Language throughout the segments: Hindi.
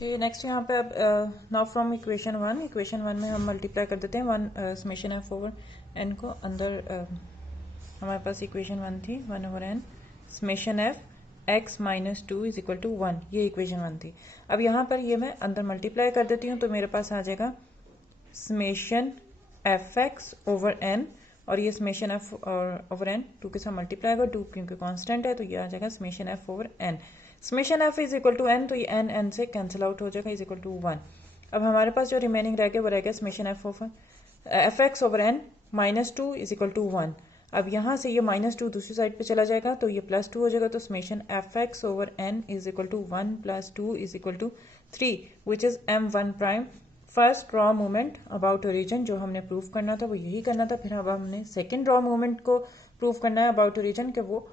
चलिए नेक्स्ट यहाँ पे अब नाउ फ्रॉम इक्वेशन वन में हम मल्टीप्लाई कर देते हैं one summation f over n को अंदर हमारे पास इक्वेशन वन थी 1/n summation f x minus 2 is equal to 1, ये इक्वेशन वन थी। अब यहाँ पर ये मैं अंदर मल्टीप्लाई कर देती हूँ तो मेरे पास आ जाएगा summation F x over n, और ये समेशन एफ ओवर एन 2 के साथ मल्टीप्लाई होगा, 2 क्योंकि कांस्टेंट है तो ये आ जाएगा summation f over n. Summation f is equal to n, तो ये एन एन से कैंसिल आउट हो जाएगा, इज इक्वल टू 1। अब हमारे पास जो रिमेनिंग रह गया वो रह गया summation F x over n minus 2 is equal to 1। अब यहाँ से ये माइनस 2 दूसरी साइड पे चला जाएगा तो ये प्लस 2 हो जाएगा, तो summation F x over n is equal to 1 plus 2 is equal to 3 which is m1 prime. First raw movement about origin जो हमने प्रूव करना था वो यही करना था। फिर अब हमने सेकेंड रॉ मूवमेंट को प्रूव करना है अबाउट ओरिजिन के वो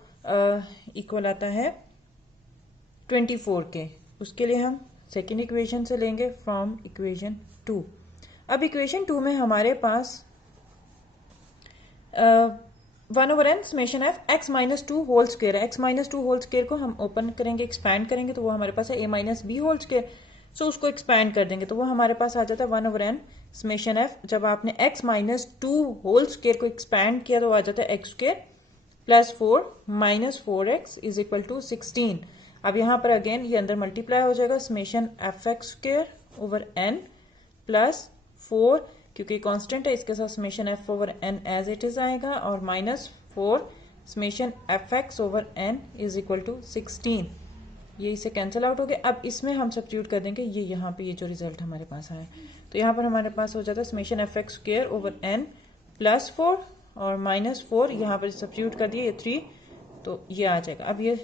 इक्वल आता है 24 के। उसके लिए हम सेकेंड इक्वेशन से लेंगे फ्रॉम इक्वेशन 2। अब इक्वेशन 2 में हमारे पास 1/n summation F x minus 2 whole square है। एक्स माइनस 2 होल स्क्वायर को हम ओपन करेंगे, एक्सपैंड करेंगे तो वो हमारे पास है a minus B whole square. So उसको एक्सपैंड कर देंगे तो वो हमारे पास आ जाता है 1/n समेशन एफ। जब आपने x माइनस 2 होल स्क्वायर को एक्सपैंड किया तो आ जाता है x square plus 4 minus 4x is equal to 16। अब यहाँ पर अगेन ये अंदर मल्टीप्लाई हो जाएगा summation F x square over n plus 4, क्योंकि कांस्टेंट है इसके साथ summation f over n as it is आएगा, और minus 4 summation F x over n is equal to 16। ये इसे कैंसिल आउट हो गया। अब इसमें हम सब्स्टिट्यूट कर देंगे ये यहाँ पे ये जो रिजल्ट हमारे पास आया, तो यहाँ पर हमारे पास हो जाता है summation F x square over n plus 4 और माइनस 4, यहाँ पर सब्स्टिट्यूट कर दिए ये 3 तो ये आ जाएगा। अब ये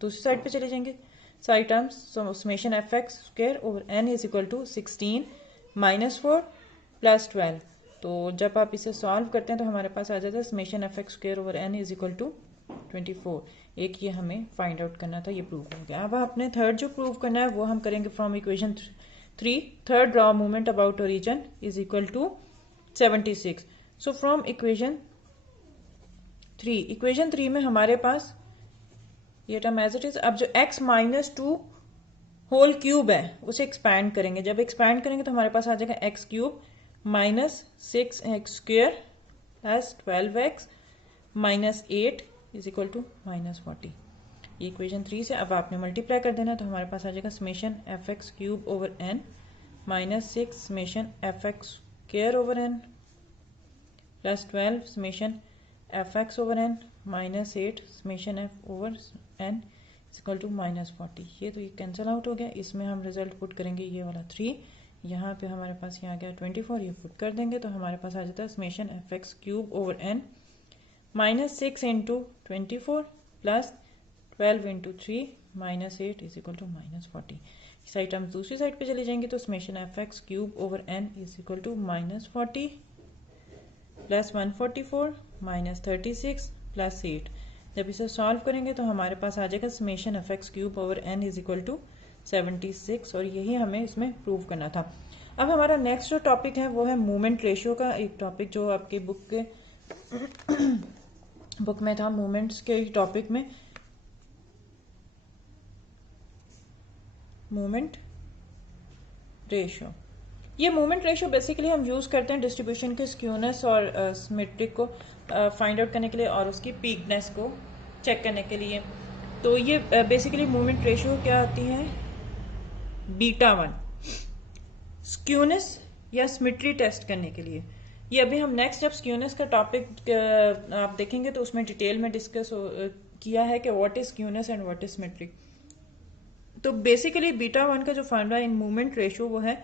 दूसरी साइड पे चले जाएंगे side terms, summation F x square over n is equal to 16 minus 4 plus 12। तो जब आप इसे सॉल्व करते हैं तो हमारे पास आ जाता है summation F x square over n is equal to 24। एक ये हमें फाइंड आउट करना था, ये प्रूव हो गया। अब आपने थर्ड जो प्रूव करना है वो हम करेंगे from equation 3। Third raw movement about origin is equal to 76। So from equation 3 में हमारे पास ये टर्म एज इट इज। अब जो x माइनस 2 होल क्यूब है उसे एक्सपैंड करेंगे, जब एक्सपैंड करेंगे तो हमारे पास आ जाएगा x cube minus 6x square plus 12x minus 8 is equal to minus 40। ये इक्वेशन 3 से अब आपने मल्टीप्लाई कर देना तो हमारे पास आ जाएगा summation F x cube over n minus 6 summation F x square over n plus 12 summation F x over n minus 8 summation f over n is equal to minus 40। ये तो ये कैंसिल आउट हो गया। इसमें हम रिजल्ट पुट करेंगे ये वाला 3, यहाँ पे हमारे पास यहाँ आ गया 24, ये पुट कर देंगे तो हमारे पास आ जाता है summation F x cube over n minus 6 into 24 plus 12 into 3 minus 8 is equal to minus 40। Side terms दूसरी साइड पे चली जाएंगे तो summation F x cube over n is equal to minus 40 plus 144 minus 36 plus 8। जब इसे सॉल्व करेंगे तो हमारे पास आ जाएगा summation F x cube over n is equal to 76, और यही हमें इसमें प्रूव करना था। अब हमारा नेक्स्ट जो टॉपिक है वो है मूवमेंट रेशियो का, एक टॉपिक जो आपकी बुक में था मूवमेंट्स के टॉपिक में, मूवमेंट रेशियो। ये मूवमेंट रेशियो बेसिकली हम यूज करते हैं डिस्ट्रीब्यूशन के स्क्यूनेस और सिमेट्रिक को फाइंड आउट करने के लिए और उसकी पीकनेस को चेक करने के लिए। तो ये बेसिकली मूवमेंट रेशियो क्या आती है, बीटा 1 स्क्यूनेस या सिमेट्री टेस्ट करने के लिए। ये अभी हम नेक्स्ट जब स्क्यूनेस का टॉपिक आप देखेंगे तो उसमें डिटेल में डिस्कस किया है कि what is skewness and what is symmetry. तो बेसिकली बीटा 1 का जो फार्मूला इन मूवमेंट रेशियो वो है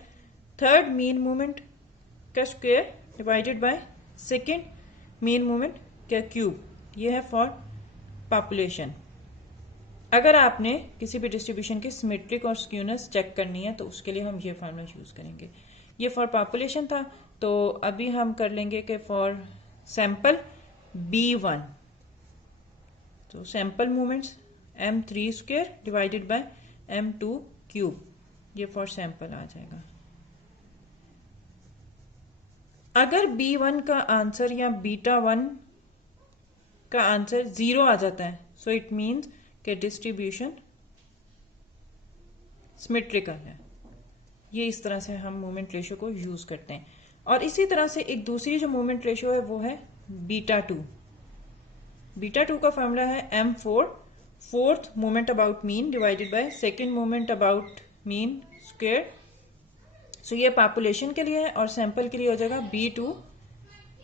थर्ड मीन मूवमेंट का square divided by second mean movement का क्यूब। ये है फॉर पॉपुलेशन। अगर आपने किसी भी डिस्ट्रीब्यूशन की सिमेट्रिक और स्क्यूनेस चेक करनी है तो उसके लिए हम ये फार्मूला यूज करेंगे। ये फॉर पॉपुलेशन था, तो अभी हम कर लेंगे कि फॉर सैंपल B1, तो sample movements m3 square divided by m2 cube, ये फॉर सैंपल आ जाएगा। अगर B1 का आंसर या बीटा 1 का आंसर 0 आ जाता है सो इट मीन्स कि डिस्ट्रीब्यूशन सिमेट्रिकल है। ये इस तरह से हम मोमेंट रेशियो को यूज करते हैं। और इसी तरह से एक दूसरी जो मोमेंट रेशियो है वो है बीटा टू। बीटा टू का फॉर्मूला है m4, fourth moment about mean divided by second moment about mean square. So ये पॉपुलेशन के लिए है और सैंपल के लिए हो जाएगा b2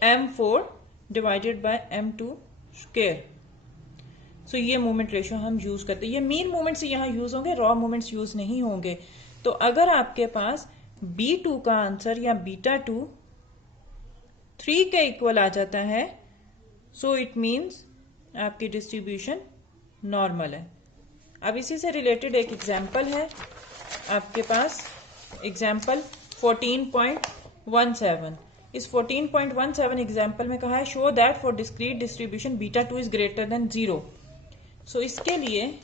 m4 divided by m2 square. So ये मोमेंट रेशियो हम यूज करते हैं। ये मीन मोमेंट्स यहाँ यूज होंगे, रॉ मोमेंट्स यूज नहीं होंगे। तो अगर आपके पास b2 का आंसर या बीटा टू 3 के इक्वल आ जाता है, सो इट मीन्स आपकी डिस्ट्रीब्यूशन नॉर्मल है। अब इसी से रिलेटेड एक एग्जाम्पल है आपके पास, एग्जाम्पल 14.17। इस 14.17 एग्जाम्पल में कहा है show that for discrete distribution beta two is greater than 0। सो इसके लिए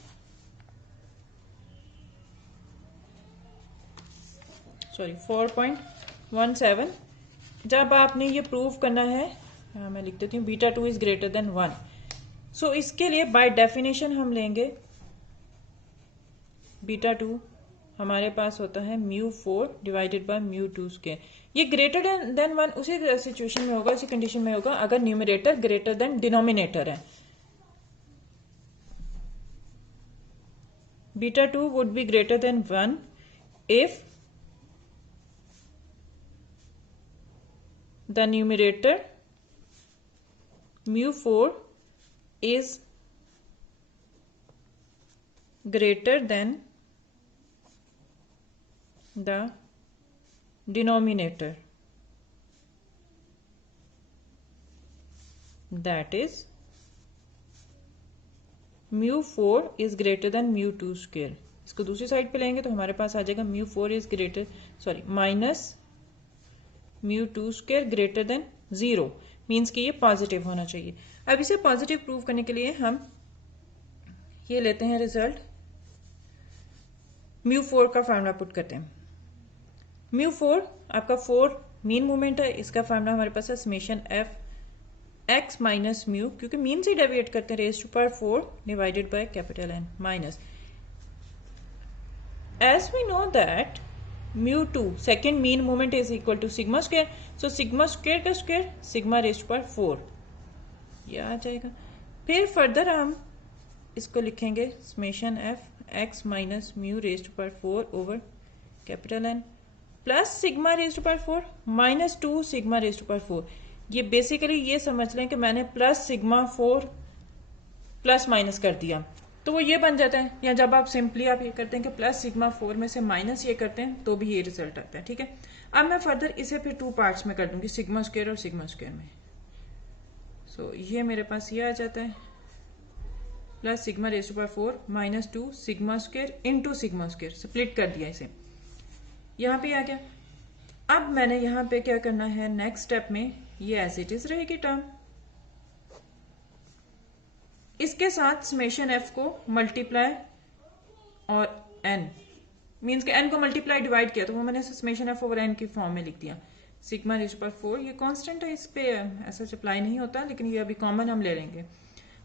सॉरी 4.17 जब आपने ये प्रूव करना है, मैं लिख देती हूँ beta two is greater than 1। सो इसके लिए बाय डेफिनेशन हम लेंगे बीटा टू हमारे पास होता है μ4 डिवाइडेड बाय μ2 स्क्वायर। ये ग्रेटर देन 1 उसी सिचुएशन में होगा, उसी कंडीशन में होगा अगर न्यूमरेटर ग्रेटर देन डिनोमिनेटर है। Beta to would be greater than 1 if the numerator μ4 is greater than the denominator, that is μ4 is greater than μ2 square. इसको दूसरी साइड पे लेंगे तो हमारे पास आ जाएगा μ4 is greater minus μ2 square greater than 0, means कि ये पॉजिटिव होना चाहिए। अब इसे पॉजिटिव प्रूव करने के लिए हम ये लेते हैं रिजल्ट, μ4 का फार्मूला पुट करते हैं। μ4 आपका 4 मीन मूवमेंट है, इसका फार्मूला हमारे पास है summation F x minus mu, क्योंकि मीन से डेविएट करते हैं, raise to power 4 divided by capital N minus, as we know that μ2 second mean movement is equal to sigma square. So sigma square का square sigma raise to power 4, ये आ जाएगा। फिर फर्दर हम इसको लिखेंगे summation F x minus mu raise to power 4 over capital N plus sigma raise to power 4 minus 2 sigma raise to power 4। ये बेसिकली ये समझ लें कि मैंने प्लस सिग्मा 4 प्लस माइनस कर दिया तो वो ये बन जाता है, या जब आप सिंपली आप ये करते हैं कि प्लस सिग्मा 4 में से माइनस ये करते हैं तो भी ये रिजल्ट आता है। ठीक है, अब मैं फर्दर इसे फिर 2 पार्ट्स में कर दूंगी, सिग्मा स्क्वायर और सिग्मा स्क्वायर में। सो ये मेरे पास ये आ जाता है plus sigma raise to power 4 minus 2 sigma square into sigma square, split कर दिया इसे, यहाँ पे आ गया। अब मैंने यहाँ पे क्या करना है, नेक्स्ट स्टेप में ये एज इट इज रहेगी टर्म, इसके साथ समेशन एफ को मल्टीप्लाई और एन, मीन्स के एन को मल्टीप्लाई डिवाइड किया तो वो मैंने समेशन एफ ओवर एन की फॉर्म में लिख दिया। सिग्मा रेज पर 4 ये कांस्टेंट है, इस पे ऐसा अप्लाई नहीं होता, लेकिन ये अभी कॉमन हम ले लेंगे।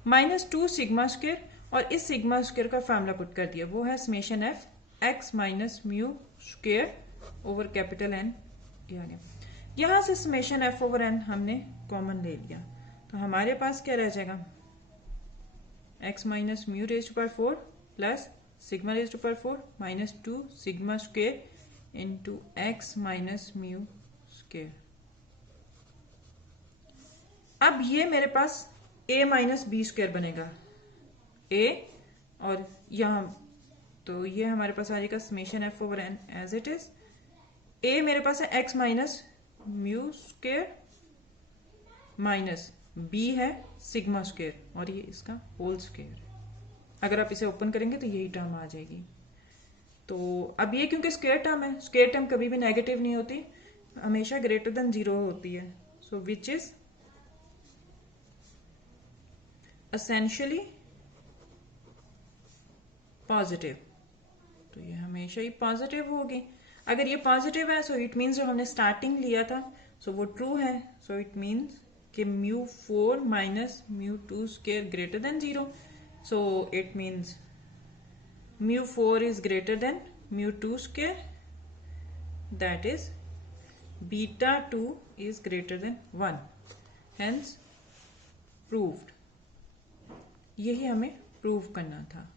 माइनस 2 सिग्मा स्क्वायर और इस सिग्मा स्क्वायर का फार्मूला पुट कर दिया, वो है summation F x minus mu square over capital n. यहां से समेशन एफ ओवर एन हमने कॉमन ले लिया तो हमारे पास क्या रह जाएगा, x minus mu raise to power 4 plus sigma raise to power 4 minus 2 sigma square into x minus mu square. अब ये मेरे पास a माइनस बी स्क्वायर बनेगा, a और यहां तो ये हमारे पास आ जाएगा summation f over n as it is. a मेरे पास है x minus mu square minus b है सिग्मा स्क्वायर और ये इसका होल स्क्वायर। अगर आप इसे ओपन करेंगे तो यही टर्म आ जाएगी। तो अब ये क्योंकि स्क्वायर टर्म है, स्क्वायर टर्म कभी भी नेगेटिव नहीं होती, हमेशा ग्रेटर देन 0 होती है। सो विच इज एसेंशियली पॉजिटिव, तो ये हमेशा ही पॉजिटिव होगी। अगर ये पॉजिटिव है सो इट मीन्स जो हमने स्टार्टिंग लिया था सो वो ट्रू है। सो इट मीन्स कि μ4 minus μ2 square greater than 0, so it means μ4 is greater than μ2 square that is beta 2 is greater than 1, hence proved. यही हमें प्रूव करना था।